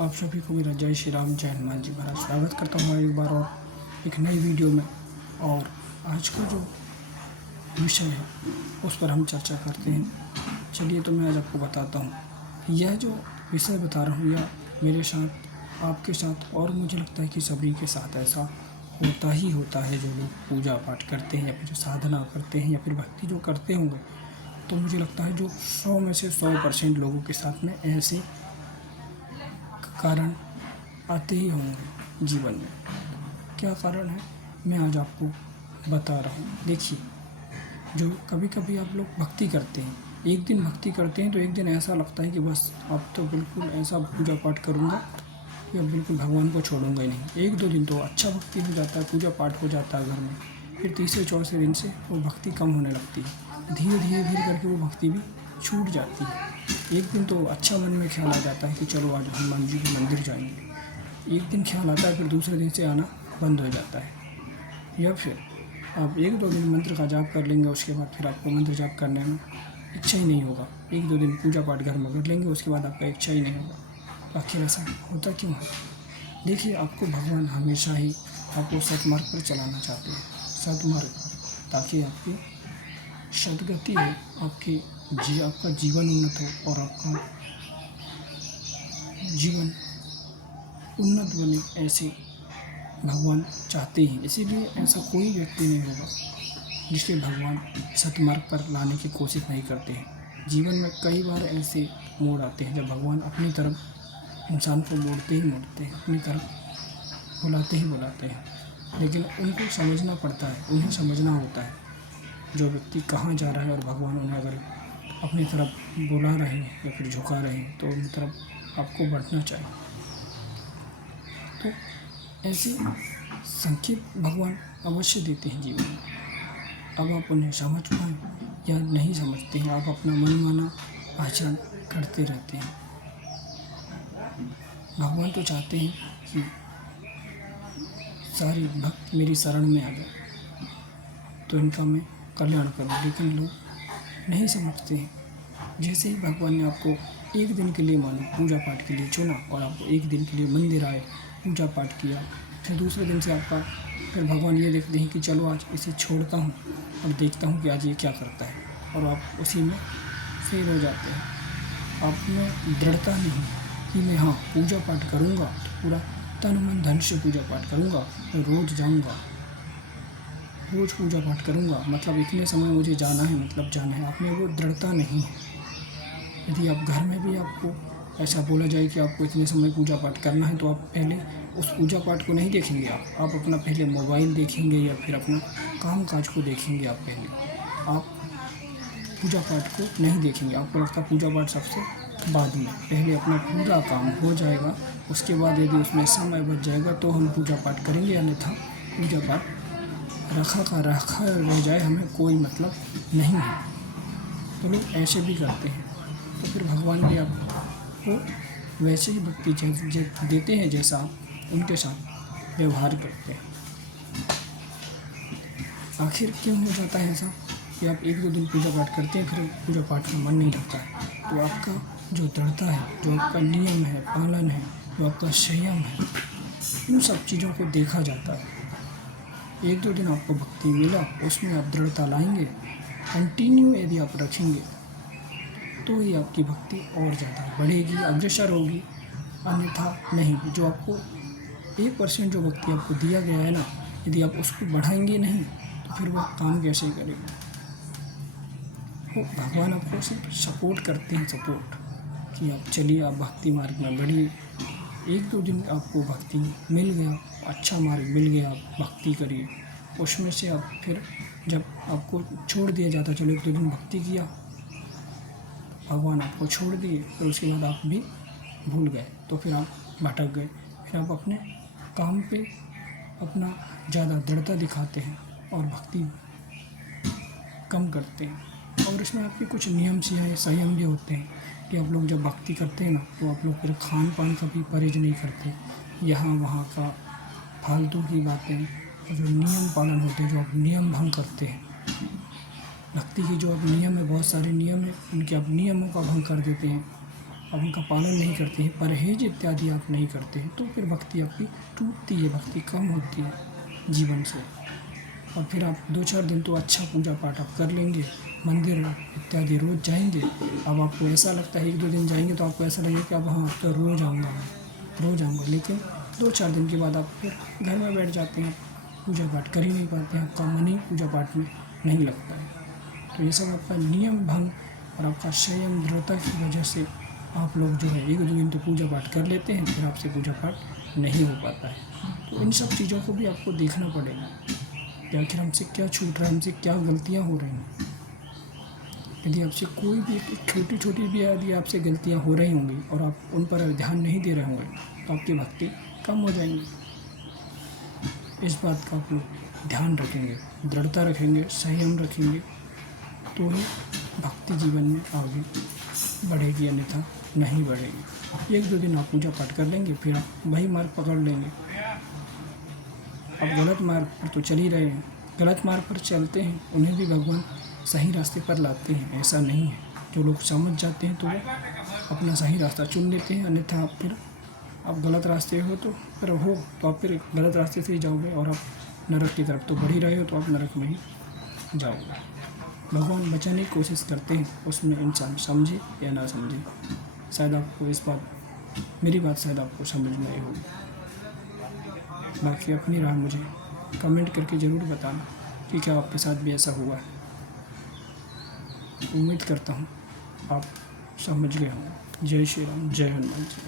आप सभी को मेरा जय श्री राम, जय हनुमान जी महाराज। स्वागत करता हूँ एक बार और एक नई वीडियो में। और आज का जो विषय है उस पर हम चर्चा करते हैं। चलिए तो मैं आज आपको बताता हूँ। यह जो विषय बता रहा हूँ यह मेरे साथ, आपके साथ और मुझे लगता है कि सभी के साथ ऐसा होता ही होता है। जो लोग पूजा पाठ करते हैं या फिर जो साधना करते हैं या फिर भक्ति जो करते होंगे, तो मुझे लगता है जो 100 में से 100% लोगों के साथ में ऐसे कारण आते ही होंगे जीवन में। क्या कारण है मैं आज आपको बता रहा हूँ। देखिए, जो कभी कभी आप लोग भक्ति करते हैं, एक दिन भक्ति करते हैं तो एक दिन ऐसा लगता है कि बस अब तो बिल्कुल ऐसा पूजा पाठ करूँगा या बिल्कुल भगवान को छोड़ूंगा ही नहीं। एक दो दिन तो अच्छा भक्ति हो जाता है, पूजा पाठ हो जाता है घर में। फिर तीसरे चौथे दिन से वो भक्ति कम होने लगती है। धीरे धीरे करके वो भक्ति भी छूट जाती है। एक दिन तो अच्छा मन में ख्याल आ जाता है कि चलो आज हनुमान जी के मंदिर जाएंगे। एक दिन ख्याल आता है, फिर दूसरे दिन से आना बंद हो जाता है। या फिर आप एक दो दिन मंत्र का जाप कर लेंगे, उसके बाद फिर आपको मंत्र जाप करने में इच्छा ही नहीं होगा। एक दो दिन पूजा पाठ घर में कर लेंगे, उसके बाद आपका इच्छा ही नहीं होगा। आखिर ऐसा होता क्यों है? देखिए, आपको भगवान हमेशा ही आपको सतमार्ग पर चलाना चाहते हैं, सतमार्ग पर, ताकि आपकी सदगति हो, आपका जीवन उन्नत हो और आपका जीवन उन्नत बने। ऐसे भगवान चाहते हैं। इसीलिए ऐसा कोई व्यक्ति नहीं होगा जिसके भगवान सतमार्ग पर लाने की कोशिश नहीं करते हैं। जीवन में कई बार ऐसे मोड़ आते हैं जब भगवान अपनी तरफ इंसान को मोड़ते ही मोड़ते हैं, अपनी तरफ बुलाते ही बुलाते हैं। लेकिन उनको समझना पड़ता है, उन्हें समझना होता है जो व्यक्ति कहाँ जा रहा है। और भगवान उन्हें अगर अपनी तरफ बुला रहे हैं या फिर झुका रहे हैं तो उन तरफ आपको बढ़ना चाहिए। तो ऐसे संकेत भगवान अवश्य देते हैं जीवन में। अब आप उन्हें समझ पाएँ या नहीं समझते हैं, आप अपना मनमाना आचरण करते रहते हैं। भगवान तो चाहते हैं कि सारे भक्त मेरी शरण में आ जाए तो इनका मैं कल्याण करूं, लेकिन लोग नहीं समझते हैं। जैसे ही भगवान ने आपको एक दिन के लिए मानो पूजा पाठ के लिए चुना और आप एक दिन के लिए मंदिर आए, पूजा पाठ किया, फिर दूसरे दिन से आपका फिर भगवान ये देखते हैं कि चलो आज इसे छोड़ता हूँ और देखता हूँ कि आज ये क्या करता है, और आप उसी में फेल हो जाते हैं। आप में दृढ़ता नहीं कि मैं हाँ पूजा पाठ करूँगा तो पूरा तन मन धन से पूजा पाठ करूँगा, रोज़ जाऊँगा, रोज़ पूजा पाठ करूँगा, मतलब इतने समय मुझे जाना है, मतलब जाना है। आप में वो दृढ़ता नहीं है। यदि आप घर में भी आपको ऐसा बोला जाए कि आपको इतने समय पूजा पाठ करना है, तो आप पहले उस पूजा पाठ को नहीं देखेंगे। आप अपना पहले मोबाइल देखेंगे या फिर अपना काम काज को देखेंगे। आप पूजा पाठ को नहीं देखेंगे। आपको लगता है पूजा पाठ सबसे बाद में, पहले अपना पूरा काम हो जाएगा, उसके बाद यदि उसमें समय बच जाएगा तो हम पूजा पाठ करेंगे, अन्यथा पूजा पाठ रखा रह जाए, हमें कोई मतलब नहीं है। तो लोग ऐसे भी करते हैं। तो फिर भगवान भी आपको वैसे ही भक्ति देते हैं जैसा आप उनके साथ व्यवहार करते हैं। आखिर क्यों हो जाता है ऐसा कि आप एक दो दिन पूजा पाठ करते हैं, फिर पूजा पाठ में मन नहीं लगता है? तो आपका जो दृढ़ता है, जो आपका नियम है, पालन है, जो आपका संयम है, इन सब चीज़ों को देखा जाता है। एक दो दिन आपको भक्ति मिला, उसमें आप दृढ़ता लाएंगे, कंटिन्यू यदि आप रखेंगे तो ही आपकी भक्ति और ज़्यादा बढ़ेगी, अग्रसर होगी, अन्यथा नहीं। जो आपको 1% जो भक्ति आपको दिया गया है ना, यदि आप उसको बढ़ाएंगे नहीं तो फिर वह काम कैसे करेगा? वो भगवान आपको सिर्फ सपोर्ट करते हैं, सपोर्ट कि आप चलिए, आप भक्ति मार्ग में बढ़िए। एक दो दिन आपको भक्ति मिल गया, अच्छा मार्ग मिल गया, आप भक्ति करिए। उसमें से आप फिर जब आपको छोड़ दिया जाता, चलो एक दो दिन भक्ति किया, भगवान आपको छोड़ दिए, फिर उसके बाद आप भी भूल गए, तो फिर आप भटक गए। फिर आप अपने काम पे अपना ज़्यादा दृढ़ता दिखाते हैं और भक्ति कम करते हैं। और इसमें आपके कुछ नियम से हैं, संयम भी होते हैं कि आप लोग जब भक्ति करते हैं ना, तो आप लोग फिर खान पान का भी परहेज नहीं करते। यहाँ वहाँ का फालतू की बातें, जो नियम पालन होते हैं, जो आप नियम भंग करते हैं, भक्ति के जो अब नियम है, बहुत सारे नियम हैं, उनके आप नियमों का भंग कर देते हैं। आप उनका पालन नहीं करते हैं, परहेज इत्यादि आप नहीं करते हैं, तो फिर भक्ति आपकी टूटती है, भक्ति कम होती है जीवन से। और फिर आप 2-4 दिन तो अच्छा पूजा पाठ आप कर लेंगे, मंदिर इत्यादि रोज़ जाएंगे। अब आपको ऐसा लगता है 1-2 दिन जाएंगे तो आपको ऐसा लगेगा कि अब हाँ अब तो रोज़ आऊँगा मैं, रोज़ आऊँगा। लेकिन 2-4 दिन के बाद आप फिर घर में बैठ जाते हैं, पूजा पाठ कर ही नहीं पाते हैं, आपका मन ही पूजा पाठ में नहीं लगता है। तो ये सब आपका नियम भंग और आपका संयम दृढ़ता की वजह से आप लोग जो है 1-2 दिन तो पूजा पाठ कर लेते हैं, फिर आपसे पूजा पाठ नहीं हो पाता है। तो इन सब चीज़ों को भी आपको देखना पड़ेगा कि आखिर हमसे क्या छूट रहा है, हमसे क्या गलतियाँ हो रही हैं। यदि आपसे कोई भी एक छोटी छोटी भी यदि आपसे गलतियाँ हो रही होंगी और आप उन पर ध्यान नहीं दे रहे होंगे तो आपकी भक्ति कम हो जाएंगी। इस बात का आप लोग ध्यान रखेंगे, दृढ़ता रखेंगे, संयम रखेंगे, तो ही भक्ति जीवन में आगे बढ़ेगी, अन्यथा नहीं बढ़ेगी। 1-2 दिन आप पूजा पाठ कर लेंगे, फिर आप वही मार्ग पकड़ लेंगे। आप गलत मार्ग पर तो चल ही रहे हैं, गलत मार्ग पर चलते हैं, उन्हें भी भगवान सही रास्ते पर लाते हैं, ऐसा नहीं है। जो लोग समझ जाते हैं तो वो अपना सही रास्ता चुन लेते हैं, अन्यथा आप फिर आप गलत रास्ते हो तो फिर आप फिर गलत रास्ते से ही जाओगे और आप नरक की तरफ तो बढ़ ही रहे हो, तो आप नरक में ही जाओगे। भगवान बचाने की कोशिश करते हैं, उसमें इंसान समझे या ना समझे। शायद आपको मेरी बात शायद आपको समझ में आई होगी। बाकी अपनी राय मुझे कमेंट करके ज़रूर बताना कि क्या आपके साथ भी ऐसा हुआ है। उम्मीद करता हूँ आप समझ गए होंगे। जय श्री राम, जय हनुमान जी।